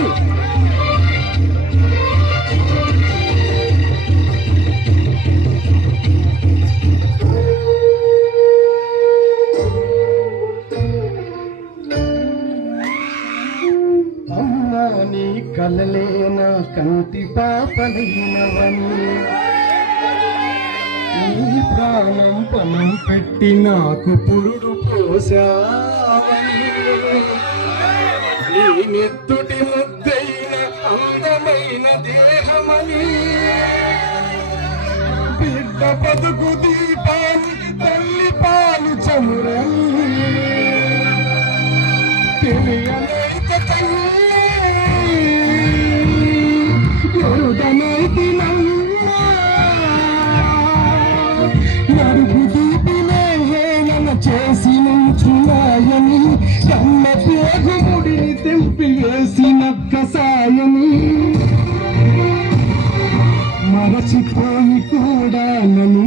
చాలు. అమ్మా నీ కలలేనా కంటి పాపలైనవని, నీ ప్రాణం పణం పెట్టి నాకు పురుడు పోసావని, నీ నెత్తుటి ముద్దైన అందమైన దేహమని, బిడ్డ బతుకు దీపానికి తల్లి పాలు చమురని తెలియలేక తల్లి ఎరుదనైతి నరుగు దీపినే హేళన చేసి నుంచున్నాయని, కన్న పేగుముడిని తెంపి వేసిన కసాయని, మరచిపోయి కూడా నన్ను